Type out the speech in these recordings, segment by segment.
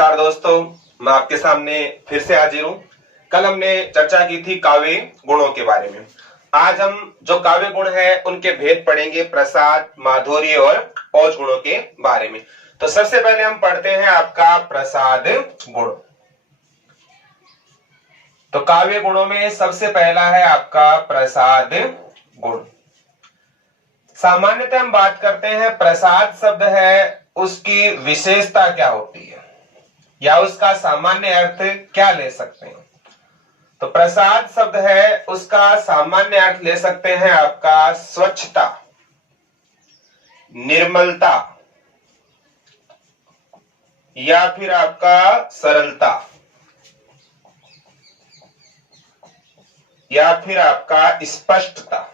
नमस्कार दोस्तों, मैं आपके सामने फिर से हाजिर हूं। कल हमने चर्चा की थी काव्य गुणों के बारे में। आज हम जो काव्य गुण है उनके भेद पढ़ेंगे, प्रसाद, माधुर्य और ओज गुणों के बारे में। तो सबसे पहले हम पढ़ते हैं आपका प्रसाद गुण। तो काव्य गुणों में सबसे पहला है आपका प्रसाद गुण। सामान्यतः हम बात करते हैं प्रसाद शब्द है उसकी विशेषता क्या होती है या उसका सामान्य अर्थ क्या ले सकते हैं। तो प्रसाद शब्द है उसका सामान्य अर्थ ले सकते हैं आपका स्वच्छता, निर्मलता या फिर आपका सरलता या फिर आपका स्पष्टता।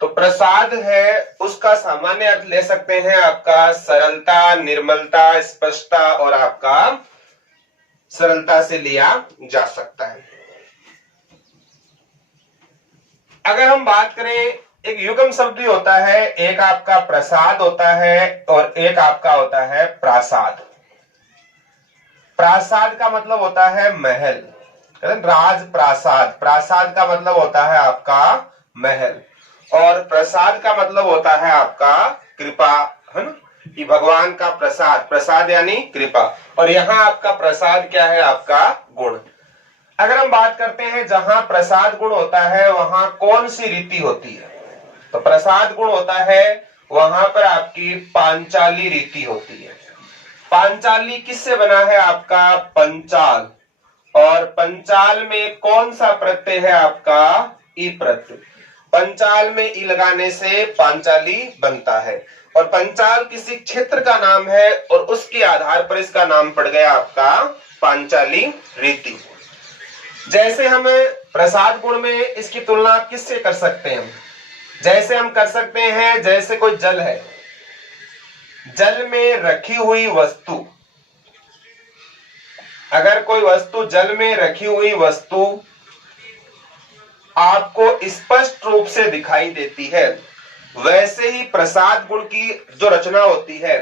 तो प्रसाद है उसका सामान्य अर्थ ले सकते हैं आपका सरलता, निर्मलता, स्पष्टता और आपका सरलता से लिया जा सकता है। अगर हम बात करें, एक युग्म शब्द भी होता है, एक आपका प्रसाद होता है और एक आपका होता है प्रासाद। प्रासाद का मतलब होता है महल, राज प्रासाद। प्रासाद का मतलब होता है आपका महल और प्रसाद का मतलब होता है आपका कृपा, है ना, कि भगवान का प्रसाद। प्रसाद यानी कृपा। और यहाँ आपका प्रसाद क्या है? आपका गुण। अगर हम बात करते हैं जहां प्रसाद गुण होता है वहां कौन सी रीति होती है? तो प्रसाद गुण होता है वहां पर आपकी पांचाली रीति होती है। पांचाली किससे बना है? आपका पंचाल। और पंचाल में कौन सा प्रत्यय है? आपका ई प्रत्यय। पंचाल में ई लगाने से पांचाली बनता है और पंचाल किसी क्षेत्र का नाम है और उसके आधार पर इसका नाम पड़ गया आपका पांचाली रीति। जैसे हम प्रसाद गुण में इसकी तुलना किससे कर सकते हैं? जैसे हम कर सकते हैं, जैसे कोई जल है, जल में रखी हुई वस्तु, अगर कोई वस्तु जल में रखी हुई वस्तु आपको स्पष्ट रूप से दिखाई देती है, वैसे ही प्रसाद गुण की जो रचना होती है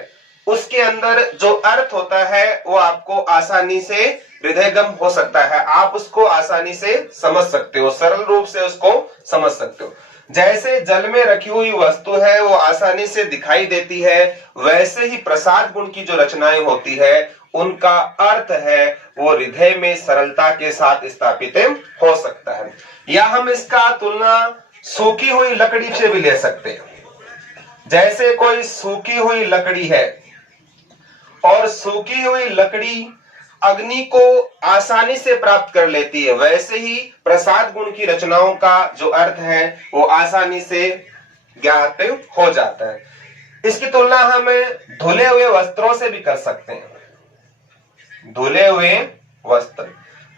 उसके अंदर जो अर्थ होता है वो आपको आसानी से हृदयगम हो सकता है। आप उसको आसानी से समझ सकते हो, सरल रूप से उसको समझ सकते हो। जैसे जल में रखी हुई वस्तु है वो आसानी से दिखाई देती है, वैसे ही प्रसाद गुण की जो रचनाएं होती है उनका अर्थ है वो हृदय में सरलता के साथ स्थापित हो सकता है। या हम इसका तुलना सूखी हुई लकड़ी से भी ले सकते हैं। जैसे कोई सूखी हुई लकड़ी है और सूखी हुई लकड़ी अग्नि को आसानी से प्राप्त कर लेती है, वैसे ही प्रसाद गुण की रचनाओं का जो अर्थ है वो आसानी से ज्ञात हो जाता है। इसकी तुलना हम धुले हुए वस्त्रों से भी कर सकते हैं। धुले हुए वस्त्र,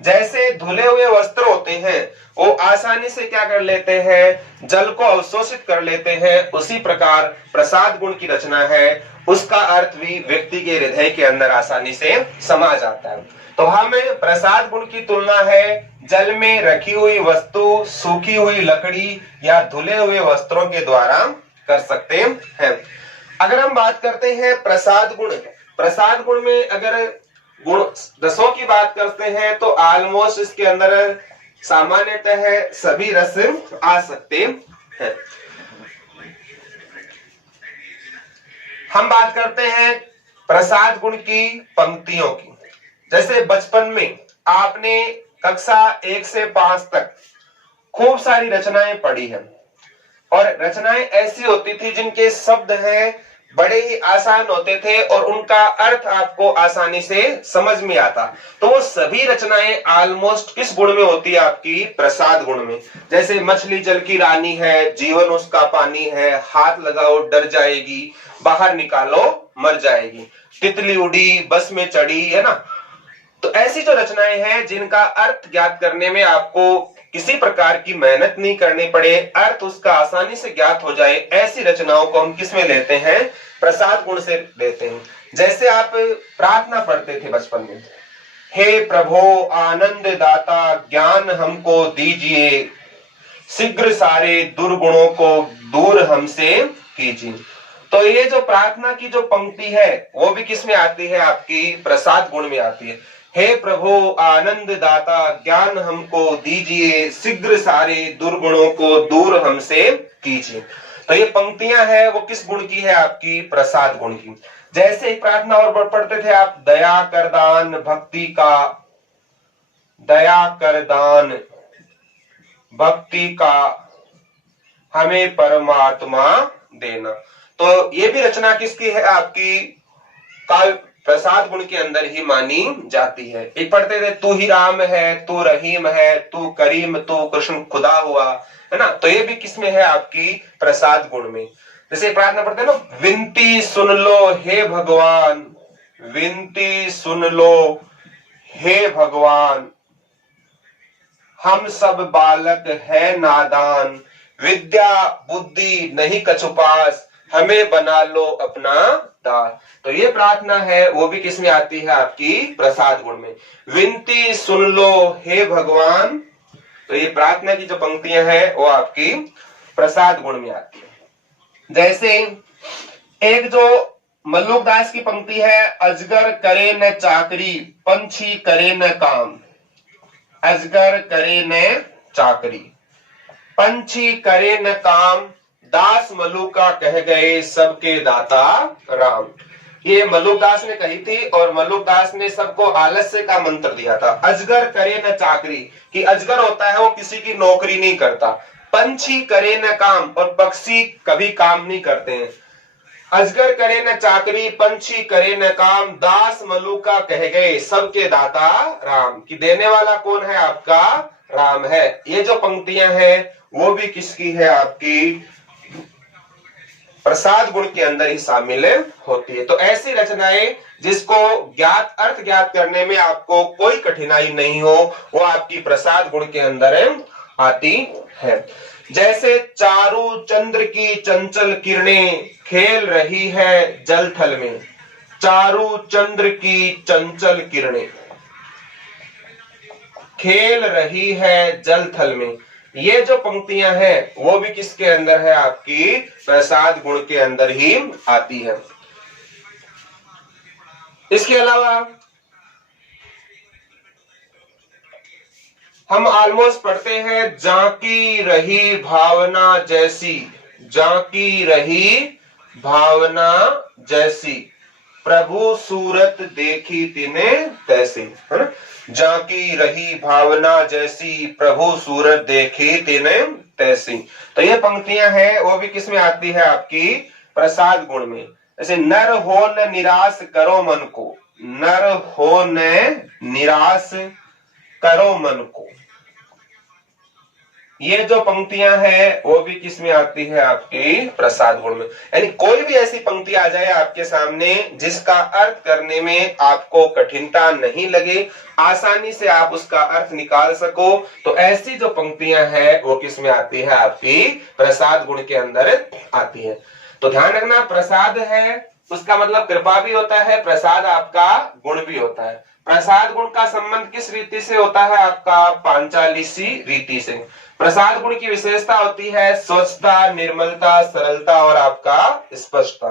जैसे धुले हुए वस्त्र होते हैं वो आसानी से क्या कर लेते हैं? जल को अवशोषित कर लेते हैं। उसी प्रकार प्रसाद गुण की रचना है उसका अर्थ भी व्यक्ति के हृदय के अंदर आसानी से समा जाता है। तो हमें प्रसाद गुण की तुलना है जल में रखी हुई वस्तु, सूखी हुई लकड़ी या धुले हुए वस्त्रों के द्वारा कर सकते हैं। अगर हम बात करते हैं प्रसाद गुण, प्रसाद गुण में अगर गुण रसों की बात करते हैं तो ऑलमोस्ट इसके अंदर सामान्यतः सभी रस आ सकते हैं। हम बात करते हैं प्रसाद गुण की पंक्तियों की। जैसे बचपन में आपने कक्षा 1 से 5 तक खूब सारी रचनाएं पढ़ी हैं और रचनाएं ऐसी होती थी जिनके शब्द हैं बड़े ही आसान होते थे और उनका अर्थ आपको आसानी से समझ में आता। तो वो सभी रचनाएं ऑलमोस्ट किस गुण में होती है? आपकी प्रसाद गुण में। जैसे मछली जल की रानी है, जीवन उसका पानी है, हाथ लगाओ डर जाएगी, बाहर निकालो मर जाएगी, तितली उड़ी बस में चढ़ी, है ना। तो ऐसी जो रचनाएं हैं जिनका अर्थ ज्ञात करने में आपको किसी प्रकार की मेहनत नहीं करनी पड़े, अर्थ उसका आसानी से ज्ञात हो जाए, ऐसी रचनाओं को हम किस में लेते हैं? प्रसाद गुण से लेते हैं। जैसे आप प्रार्थना पढ़ते थे बचपन में, हे प्रभु आनंद दाता ज्ञान हमको दीजिए, शीघ्र सारे दुर्गुणों को दूर हमसे कीजिए। तो ये जो प्रार्थना की जो पंक्ति है वो भी किस में आती है, आपकी प्रसाद गुण में आती है। हे प्रभु आनंद दाता ज्ञान हमको दीजिए, शीघ्र सारे दुर्गुणों को दूर हमसे कीजिए। तो ये पंक्तियां है वो किस गुण की है, आपकी प्रसाद गुण की। जैसे एक प्रार्थना और पढ़ते थे आप, दया कर दान भक्ति का, दया कर दान भक्ति का हमें परमात्मा देना। तो ये भी रचना किसकी है, आपकी काव्य प्रसाद गुण के अंदर ही मानी जाती है। एक पढ़ते थे, तू ही राम है, तू रहीम है, तू करीम, तू कृष्ण खुदा हुआ, है ना। तो ये भी किसमें है, आपकी प्रसाद गुण में। जैसे प्रार्थना पढ़ते हैं ना, विनती सुन लो हे भगवान, विनती सुन लो हे भगवान, हम सब बालक है नादान, विद्या बुद्धि नहीं कछु पास, हमें बना लो अपना दास। तो ये प्रार्थना है वो भी किसमें आती है, आपकी प्रसाद गुण में। विनती सुन लो हे भगवान, तो ये प्रार्थना की जो पंक्तियां हैं वो आपकी प्रसाद गुण में आती है। जैसे एक जो मल्लुकदास की पंक्ति है, अजगर करे न चाकरी, पंछी करे न काम, अजगर करे न चाकरी, पंछी करे न काम, दास मल्लुका कह गए सबके दाता राम। ये मल्लुकदास ने कही थी और मल्लुकदास ने सबको आलस्य का मंत्र दिया था। अजगर करे न चाकरी, कि अजगर होता है वो किसी की नौकरी नहीं करता। पंछी करे न काम, और पक्षी कभी काम नहीं करते हैं। अजगर करे न चाकरी, पंछी करे न काम, दास मल्लुका कह गए सबके दाता राम, कि देने वाला कौन है, आपका राम है। ये जो पंक्तियां हैं वो भी किसकी है, आपकी प्रसाद गुण के अंदर ही शामिल होती है। तो ऐसी रचनाएं जिसको ज्ञात अर्थ ज्ञात करने में आपको कोई कठिनाई नहीं हो, वो आपकी प्रसाद गुण के अंदर आती है। जैसे चारू चंद्र की चंचल किरणें खेल रही है जल थल में, चारू चंद्र की चंचल किरणें खेल रही है जल थल में, ये जो पंक्तियां हैं वो भी किसके अंदर है, आपकी प्रसाद गुण के अंदर ही आती है। इसके अलावा हम ऑलमोस्ट पढ़ते हैं, जाकी रही भावना जैसी, जाकी रही भावना जैसी, प्रभु सूरत देखी तिने तैसी, है ना। जाकी रही भावना जैसी, प्रभु सूरत देखी तिने तैसी। तो ये पंक्तियां हैं वो भी किसमें आती है, आपकी प्रसाद गुण में। जैसे नर हो न निराश करो मन को, नर हो न निराश करो मन को, ये जो पंक्तियां हैं वो भी किसमें आती है, आपकी प्रसाद गुण में। यानी कोई भी ऐसी पंक्ति आ जाए आपके सामने जिसका अर्थ करने में आपको कठिनता नहीं लगे, आसानी से आप उसका अर्थ निकाल सको, तो ऐसी जो पंक्तियां हैं वो किसमें आती है, आपकी प्रसाद गुण के अंदर आती है। तो ध्यान रखना, प्रसाद है उसका मतलब कृपा भी होता है, प्रसाद आपका गुण भी होता है। प्रसाद गुण का संबंध किस रीति से होता है, आपका पांचालीसी रीति से। प्रसाद गुण की विशेषता होती है स्वच्छता, निर्मलता, सरलता और आपका स्पष्टता।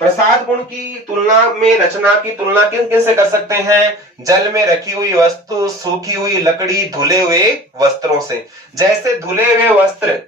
प्रसाद गुण की तुलना में रचना की तुलना किन किन से कर सकते हैं, जल में रखी हुई वस्तु, सूखी हुई लकड़ी, धुले हुए वस्त्रों से। जैसे धुले हुए वस्त्र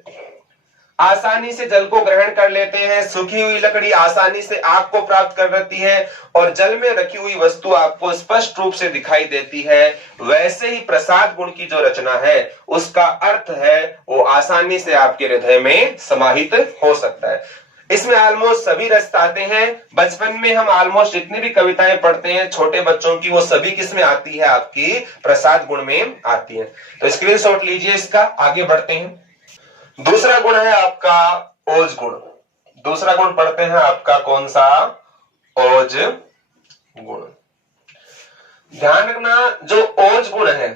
आसानी से जल को ग्रहण कर लेते हैं, सूखी हुई लकड़ी आसानी से आग को प्राप्त कर लेती है, और जल में रखी हुई वस्तु आपको स्पष्ट रूप से दिखाई देती है, वैसे ही प्रसाद गुण की जो रचना है उसका अर्थ है वो आसानी से आपके हृदय में समाहित हो सकता है। इसमें ऑलमोस्ट सभी रस आते हैं। बचपन में हम ऑलमोस्ट जितनी भी कविताएं पढ़ते हैं छोटे बच्चों की, वो सभी किसमें आती है, आपकी प्रसाद गुण में आती है। तो स्क्रीनशॉट लीजिए इसका, आगे बढ़ते हैं। दूसरा गुण है आपका ओज गुण। दूसरा गुण पढ़ते हैं आपका कौन सा, ओज गुण। ध्यान रखना, जो ओज गुण है,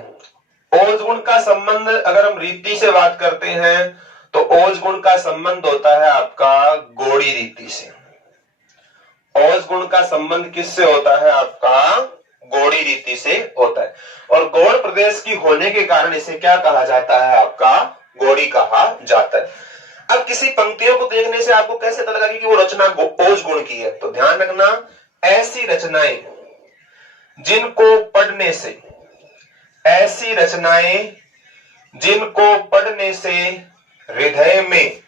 ओज गुण का संबंध अगर हम रीति से बात करते हैं तो ओज गुण का संबंध होता है आपका गौड़ी रीति से। ओज गुण का संबंध किससे होता है, आपका गौड़ी रीति से होता है। और गौड़ प्रदेश की होने के कारण इसे क्या कहा जाता है, आपका गौड़ी कहा जाता है। अब किसी पंक्तियों को देखने से आपको कैसे पता लगा कि वो रचना ओज गुण की है? तो ध्यान रखना, ऐसी रचनाएं जिनको पढ़ने से, ऐसी रचनाएं जिनको पढ़ने से हृदय में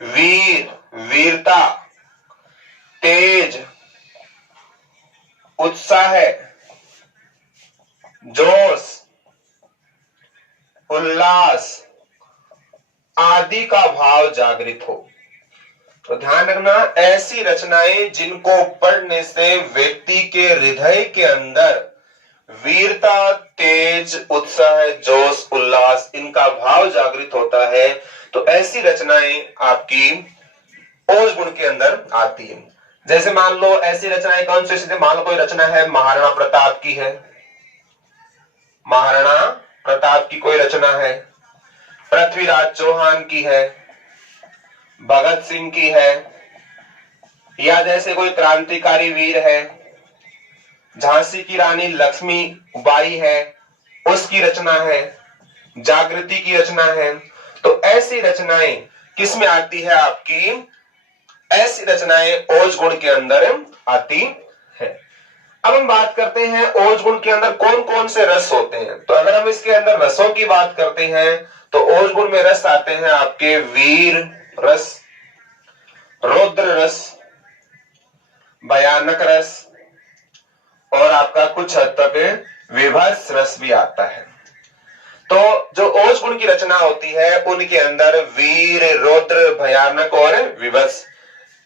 वीरता, तेज, उत्साह, जोश, उल्लास आदि का भाव जागृत हो। तो ध्यान रखना, ऐसी रचनाएं जिनको पढ़ने से व्यक्ति के हृदय के अंदर वीरता, तेज, उत्साह, जोश, उल्लास इनका भाव जागृत होता है, तो ऐसी रचनाएं आपकी ओज गुण के अंदर आती है। जैसे मान लो ऐसी रचनाएं कौन सी? मान लो कोई रचना है महाराणा प्रताप की है, महाराणा प्रताप की कोई रचना है, पृथ्वीराज चौहान की है, भगत सिंह की है, या जैसे कोई क्रांतिकारी वीर है, झांसी की रानी लक्ष्मीबाई है, उसकी रचना है, जागृति की रचना है। तो ऐसी रचनाएं किस में आती है आपकी? ऐसी रचनाएं ओज गुण के अंदर आती है। अब हम बात करते हैं ओज गुण के अंदर कौन कौन से रस होते हैं। तो अगर हम इसके अंदर रसों की बात करते हैं तो ओज गुण में रस आते हैं आपके वीर रस, रौद्र रस, भयानक रस और आपका कुछ हद तक विभत्स रस भी आता है। तो जो ओज गुण की रचना होती है उनके अंदर वीर, रौद्र, भयानक और विभत्स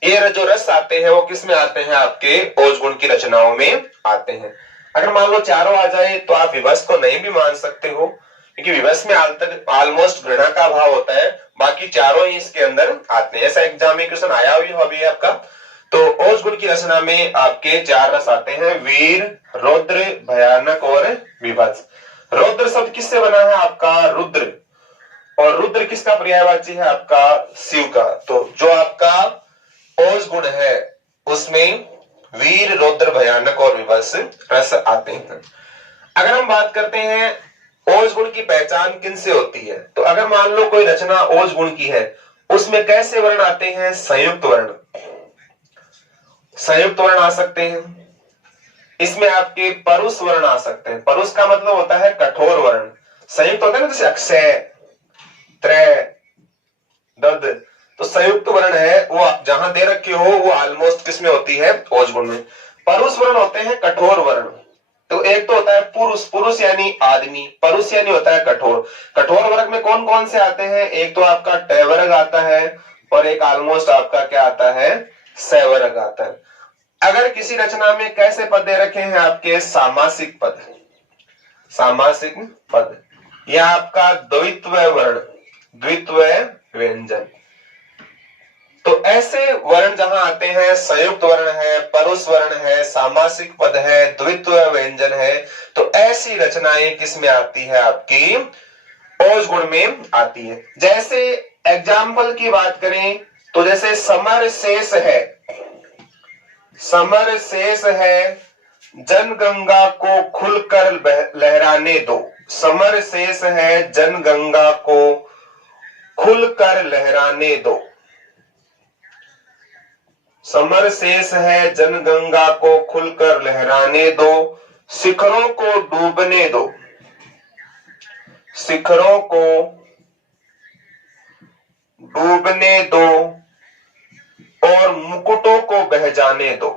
ये जो रस आते हैं वो किस में आते हैं? आपके ओज गुण की रचनाओं में आते हैं। अगर मान लो चारों आ जाए तो आप विभत्स को नहीं भी मान सकते हो, क्योंकि विभत्स में ऑलमोस्ट घृणा का भाव होता है, बाकी चारों ही इसके अंदर आते हैं। ऐसा एग्जाम में क्वेश्चन आया हुआ है आपका। तो ओज गुण की रचना में आपके 4 रस आते हैं, वीर, रौद्र, भयानक और विभत्स। रौद्र शब्द किससे बना है? आपका रुद्र, और रुद्र किसका पर्यायवाची है? आपका शिव का। तो जो आपका ओज गुण है उसमें वीर, रौद्र, भयानक और विभत्स रस आते हैं। अगर हम बात करते हैं ओज गुण की पहचान किनसे होती है, तो अगर मान लो कोई रचना ओज गुण की है उसमें कैसे वर्ण आते हैं? संयुक्त वर्ण, संयुक्त वर्ण आ सकते हैं। इसमें आपके परुष वर्ण आ सकते हैं। परुष का मतलब होता है कठोर वर्ण। संयुक्त होता है ना, जैसे अक्षय, त्रय, दद, तो संयुक्त वर्ण है वो जहां दे रखे हो वो ऑलमोस्ट किसमें होती है? ओज गुण में। परुष वर्ण होते हैं कठोर वर्ण। तो एक तो होता है पुरुष, पुरुष यानी आदमी, परुष यानी होता है कठोर। कठोर वर्ग में कौन कौन से आते हैं? एक तो आपका ट वर्ग आता है और एक ऑलमोस्ट आपका क्या आता है? स वर्ग आता है। अगर किसी रचना में कैसे पद दे रखे हैं? आपके सामासिक पद, सामासिक पद, या आपका द्वित्व वर्ण, द्वित्व व्यंजन। तो ऐसे वर्ण जहां आते हैं, संयुक्त वर्ण है, परुष वर्ण है, सामासिक पद है, द्वित्व व्यंजन है, तो ऐसी रचनाएं किस में आती है? आपकी ओज गुण में आती है। जैसे एग्जाम्पल की बात करें तो जैसे समर शेष है, समर शेष है, जनगंगा को खुलकर लहराने दो। समर शेष है, जनगंगा को खुलकर लहराने दो। समर शेष है, जनगंगा को खुलकर लहराने दो। शिखरों को डूबने दो, शिखरों को डूबने दो और मुकुटों को बह जाने दो,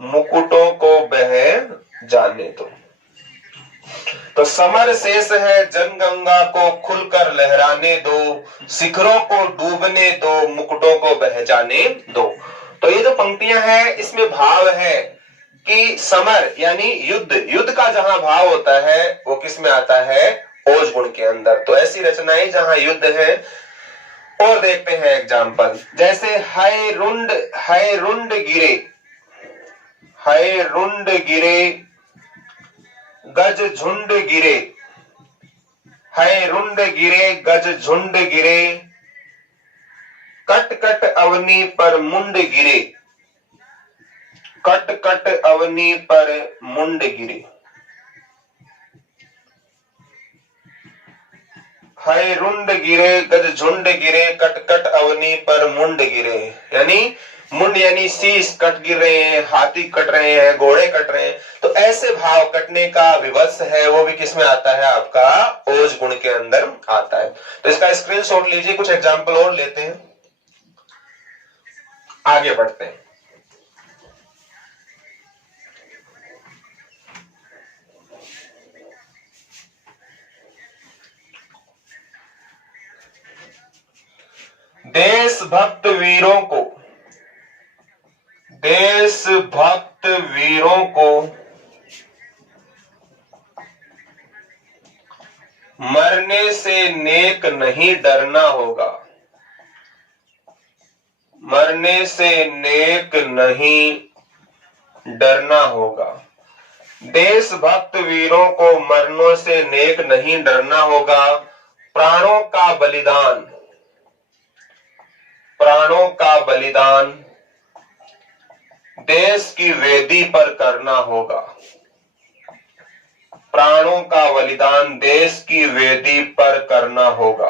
मुकुटों को बह जाने दो। तो समर शेष है, जनगंगा को खुलकर लहराने दो, शिखरों को डूबने दो, मुकुटों को बह जाने दो। तो ये जो पंक्तियां हैं इसमें भाव है कि समर यानी युद्ध, युद्ध का जहां भाव होता है वो किस में आता है? ओज गुण के अंदर। तो ऐसी रचनाएं जहां युद्ध है। और देखते हैं एग्जाम्पल, जैसे है रुंड गिरे, है रुंड गिरे, गज झुंड गिरे, है रुंड गिरे, गज झुंड गिरे, कट कट अवनी पर मुंड गिरे, कट कट अवनी पर मुंड गिरे। हय रुंड गिरे गज झुंड गिरे, कट कट अवनी पर मुंड गिरे। यानी मुंड यानी शीश कट गिर रहे हैं, हाथी कट रहे हैं, घोड़े कट रहे हैं। तो ऐसे भाव कटने का विवश है वो भी किसमें आता है, आपका ओज गुण के अंदर आता है। तो इसका स्क्रीनशॉट लीजिए। कुछ एग्जाम्पल और लेते हैं, आगे बढ़ते हैं। देशभक्त वीरों को, देशभक्त वीरों को मरने से नेक नहीं डरना होगा, मरने से नेक नहीं डरना होगा। देशभक्त वीरों को मरने से नेक नहीं डरना होगा। प्राणों का बलिदान, प्राणों का बलिदान देश की वेदी पर करना होगा। प्राणों का बलिदान देश की वेदी पर करना होगा।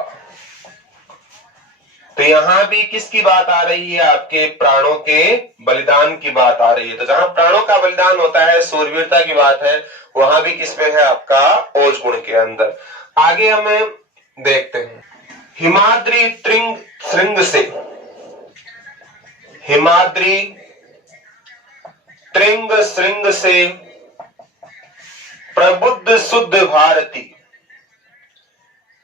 तो यहां भी किसकी बात आ रही है, आपके प्राणों के बलिदान की बात आ रही है। तो जहां प्राणों का बलिदान होता है, शूरवीरता की बात है, वहां भी किसमें है, आपका ओज गुण के अंदर। आगे हमें देखते हैं। हिमाद्री त्रिंग श्रृंग से, हिमाद्री त्रिंग श्रृंग से प्रबुद्ध शुद्ध भारती,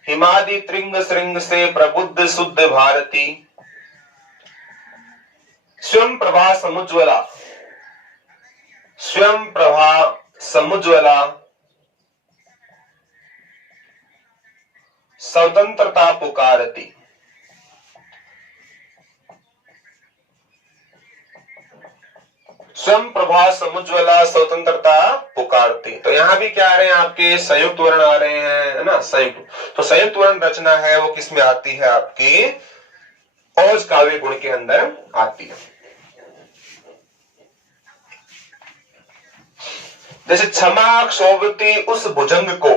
हिमादि त्रिंग श्रृंग से प्रबुद्ध शुद्ध भारती स्वयं प्रभा समुज्वला, स्वयं प्रभा समुज्वला स्वतंत्रता पुकारती। स्वयं प्रभा समुज्वला स्वतंत्रता पुकारती। तो यहाँ भी क्या आ रहे हैं, आपके संयुक्त वर्ण आ रहे हैं, है ना, संयुक्त। तो संयुक्त वर्ण रचना है वो किसमें आती है, आपकी ओज काव्य गुण के अंदर आती है। जैसे क्षमा शोभती उस भुजंग को,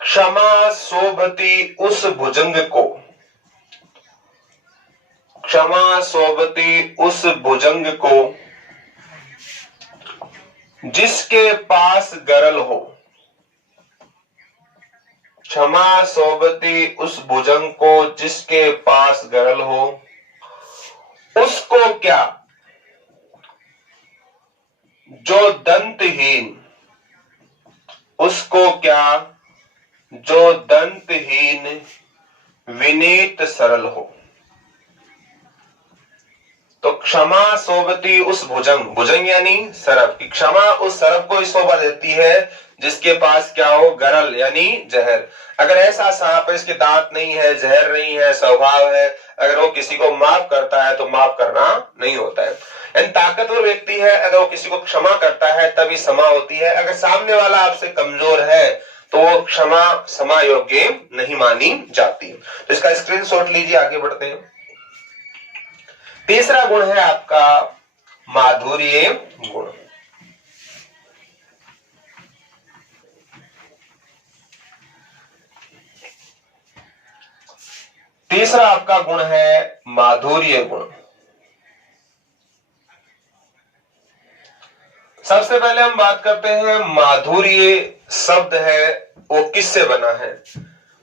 क्षमा शोभती उस भुजंग को, क्षमा शोभती उस भुजंग को जिसके पास गरल हो, क्षमा शोभती उस भुजंग को जिसके पास गरल हो, उसको क्या जो दंतहीन, उसको क्या जो दंतहीन विनीत सरल हो। तो क्षमा शोभती उस भुजंग, भुजंग यानी सरफ, की क्षमा उस सरफ को शोभा देती है जिसके पास क्या हो, गरल यानी जहर। अगर ऐसा सांप, इसके दांत नहीं है, जहर नहीं है, स्वभाव है, अगर वो किसी को माफ करता है तो माफ करना नहीं होता है। यानी ताकतवर व्यक्ति है, अगर वो किसी को क्षमा करता है तभी क्षमा होती है। अगर सामने वाला आपसे कमजोर है तो वो क्षमा क्षमा योग्य नहीं मानी जाती। तो इसका स्क्रीनशॉट लीजिए, आगे बढ़ते हैं। तीसरा गुण है आपका माधुर्य गुण। तीसरा आपका गुण है माधुर्य गुण। सबसे पहले हम बात करते हैं माधुर्य शब्द है वो किससे बना है।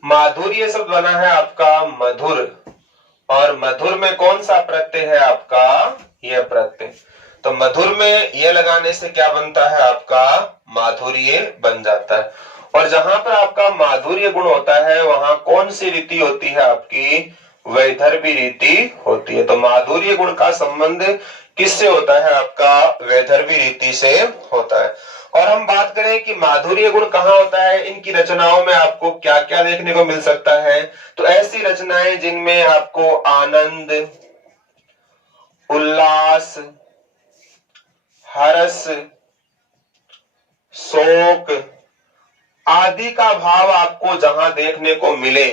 माधुर्य शब्द बना है आपका मधुर, और मधुर में कौन सा प्रत्यय है आपका, यह प्रत्यय। तो मधुर में यह लगाने से क्या बनता है, आपका माधुर्य बन जाता है। और जहां पर आपका माधुर्य गुण होता है वहां कौन सी रीति होती है, आपकी वैदर्भी रीति होती है। तो माधुर्य गुण का संबंध किससे होता है, आपका वैदर्भी रीति से होता है। और हम बात करें कि माधुर्य गुण कहाँ होता है, इनकी रचनाओं में आपको क्या क्या देखने को मिल सकता है। तो ऐसी रचनाएं जिनमें आपको आनंद, उल्लास, हर्ष, शोक आदि का भाव आपको जहां देखने को मिले,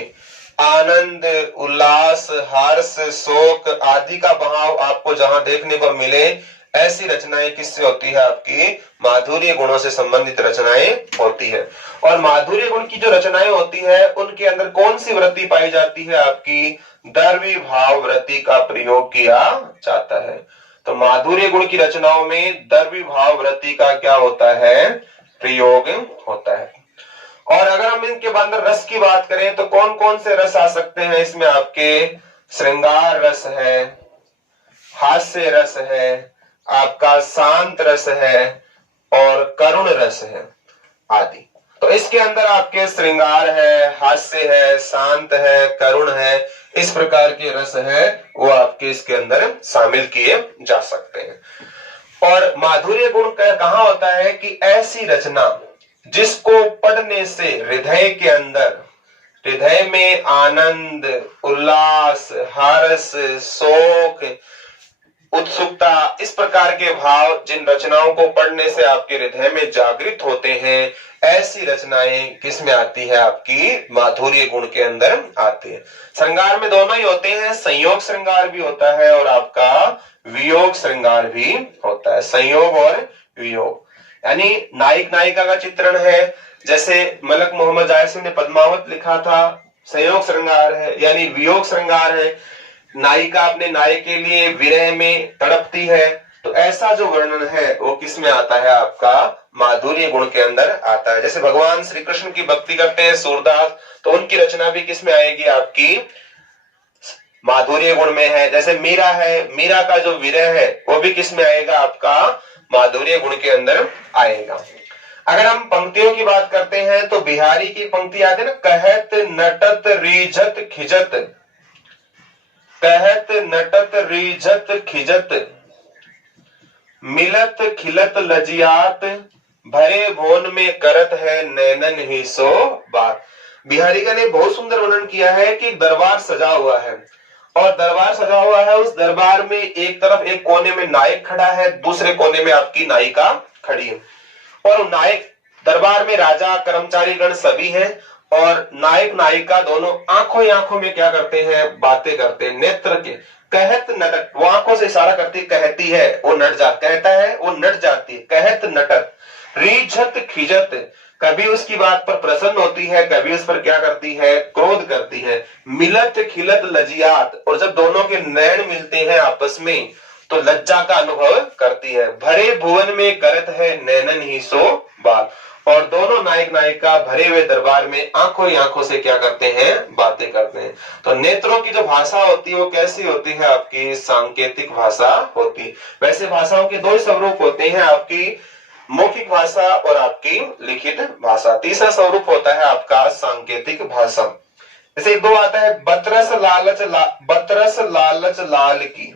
आनंद, उल्लास, हर्ष, शोक आदि का भाव आपको जहां देखने को मिले, ऐसी रचनाएं किससे होती है? आपकी माधुर्य गुणों से संबंधित रचनाएं होती है। और माधुर्य गुण की जो रचनाएं होती है उनके अंदर कौन सी वृत्ति पाई जाती है? आपकी द्रव्य भाव वृत्ति का प्रयोग किया जाता है। तो माधुर्य गुण की रचनाओं में द्रव्य भाव वृत्ति का क्या होता है? प्रयोग होता है। और अगर हम इनके अंदर रस की बात करें तो कौन कौन से रस आ सकते हैं इसमें? आपके श्रृंगार रस है, हास्य रस है, आपका शांत रस है और करुण रस है आदि। तो इसके अंदर आपके श्रृंगार है, हास्य है, शांत है, करुण है, इस प्रकार के रस है वो आपके इसके अंदर शामिल किए जा सकते हैं। और माधुर्य गुण कहाँ होता है कि ऐसी रचना जिसको पढ़ने से हृदय के अंदर, हृदय में आनंद, उल्लास, हर्ष, शोक, उत्सुकता, इस प्रकार के भाव जिन रचनाओं को पढ़ने से आपके हृदय में जागृत होते हैं, ऐसी रचनाएं किस में आती है? आपकी माधुर्य गुण के अंदर आती है। श्रृंगार में दोनों ही होते हैं, संयोग श्रृंगार भी होता है और आपका वियोग श्रृंगार भी होता है। संयोग और वियोग यानी नायक नायिका का चित्रण है, जैसे मलक मोहम्मद जायसी ने पद्मावत लिखा था, संयोग श्रृंगार है। यानी वियोग श्रृंगार है, नायिका अपने नायक के लिए विरह में तड़पती है। तो ऐसा जो वर्णन है वो किस में आता है? आपका माधुर्य गुण के अंदर आता है। जैसे भगवान श्री कृष्ण की भक्ति करते हैं सूरदास, तो उनकी रचना भी किस में आएगी? आपकी माधुर्य गुण में है। जैसे मीरा है, मीरा का जो विरह है वो भी किस में आएगा? आपका माधुर्य गुण के अंदर आएगा। अगर हम पंक्तियों की बात करते हैं तो बिहारी की पंक्ति आती है ना, कहत नटत रीझत खिजत, कहत नटत रीझत खिजत, मिलत खिलत लजियात, भरे भोन में करत है नैनन ही सो बात। बिहारी का ने बहुत सुंदर वर्णन किया है कि दरबार सजा हुआ है और दरबार सजा हुआ है, उस दरबार में एक तरफ एक कोने में नायक खड़ा है, दूसरे कोने में आपकी नायिका खड़ी है। और नायक दरबार में राजा, कर्मचारी गण सभी हैं और नायक नायिका दोनों आंखों ही आंखों में क्या करते हैं? बातें करते हैं। नेत्र के कहत नटत, वो आंखों से इशारा करती, कहती है वो नट जा, कहता है वो नट जाती है। कहत नटत, रीझत खिजत, कभी उसकी बात पर प्रसन्न होती है, कभी उस पर क्या करती है? क्रोध करती है। मिलत खिलत लजियात, और जब दोनों के नयन मिलते हैं आपस में तो लज्जा का अनुभव करती है। भरे भुवन में करत है नैनन ही सो बात, और दोनों नायक नायिका भरे हुए दरबार में आंखों ही आंखों से क्या करते हैं? बातें करते हैं। तो नेत्रों की जो भाषा होती है वो कैसी होती है? आपकी सांकेतिक भाषा होती है। वैसे भाषाओं के दो ही स्वरूप होते हैं, आपकी मौखिक भाषा और आपकी लिखित भाषा। तीसरा स्वरूप होता है आपका सांकेतिक भाषा। जैसे एक दो आता है, बतरस लालच बतरस लालच लाल की,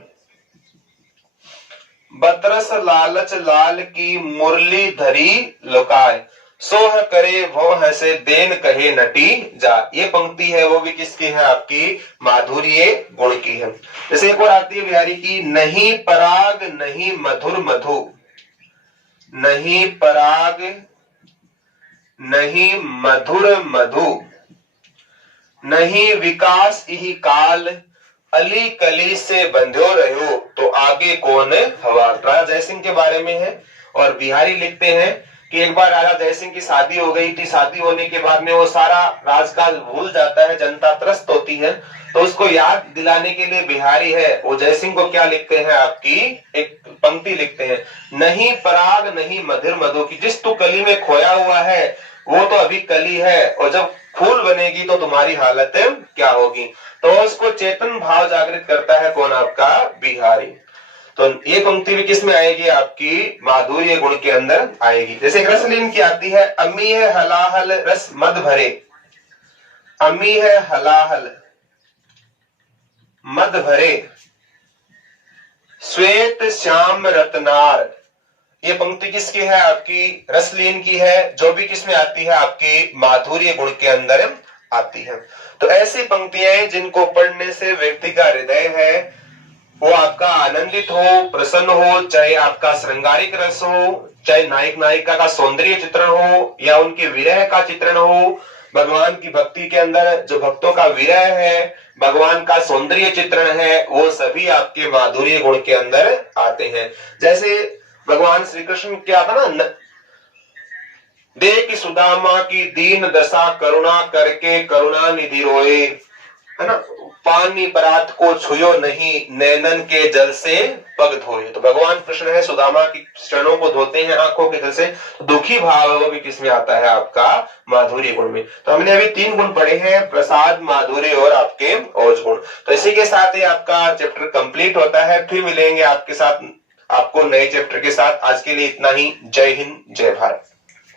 बतरस लालच लाल की मुरली धरी लुकाए, सोह करे वो हंसे देन कहे नटी जा। ये पंक्ति है वो भी किसकी है? आपकी माधुर्य गुण की है। जैसे एक और आती है बिहारी की, नहीं पराग नहीं मधुर मधु, नहीं पराग नहीं मधुर मधु, नहीं विकास यही काल, अली कली से बंध्यो रहो तो आगे कौन हवा। राजा जयसिंह के बारे में है और बिहारी लिखते हैं कि एक बार राजा जयसिंह की शादी हो गई थी, शादी होने के बाद में वो सारा राजकाज भूल जाता है, जनता त्रस्त होती है, तो उसको याद दिलाने के लिए बिहारी है वो जयसिंह को क्या लिखते हैं? आपकी एक पंक्ति लिखते हैं, नहीं पराग नहीं मधुर मधु, की जिस तू कली में खोया हुआ है वो तो अभी कली है और जब फूल बनेगी तो तुम्हारी हालत क्या होगी। तो उसको चेतन भाव जागृत करता है कौन? आपका बिहारी। तो ये पंक्ति भी किस में आएगी? आपकी माधुर्य गुण के अंदर आएगी। जैसे एक रसलीन की आती है, अम्मी है हलाहल रस मद भरे, अम्मी है हलाहल मद भरे, श्वेत श्याम रत्नार। ये पंक्ति किसकी है? आपकी रसलीन की है, जो भी किसमें आती है? आपकी माधुर्य गुण के अंदर आती है। तो ऐसी पंक्तियां जिनको पढ़ने से व्यक्ति का हृदय है वो आपका आनंदित हो, प्रसन्न हो, चाहे आपका श्रृंगारिक रस हो, चाहे नायक नायिका का सौंदर्य चित्रण हो या उनके विरह का चित्रण हो। भगवान की भक्ति के अंदर जो भक्तों का विरह है, भगवान का सौंदर्य चित्रण है, वो सभी आपके माधुर्य गुण के अंदर आते हैं। जैसे भगवान श्री कृष्ण क्या था ना, देख सुदामा की दीन दशा करुणा करके करुणा निधि रोए, है ना, पानी परात को छुयो नहीं नैनन के जल से पग धोए। तो भगवान कृष्ण है सुदामा की चरणों को धोते हैं आंखों के जल से। दुखी भाव है वो भी किसमें आता है, आपका माधुर्य गुण में। तो हमने अभी 3 गुण पढ़े हैं, प्रसाद, माधुर्य और आपके ओज गुण। तो इसी के साथ ही आपका चैप्टर कंप्लीट होता है। फिर मिलेंगे आपके साथ, आपको नए चैप्टर के साथ। आज के लिए इतना ही। जय हिंद, जय भारत।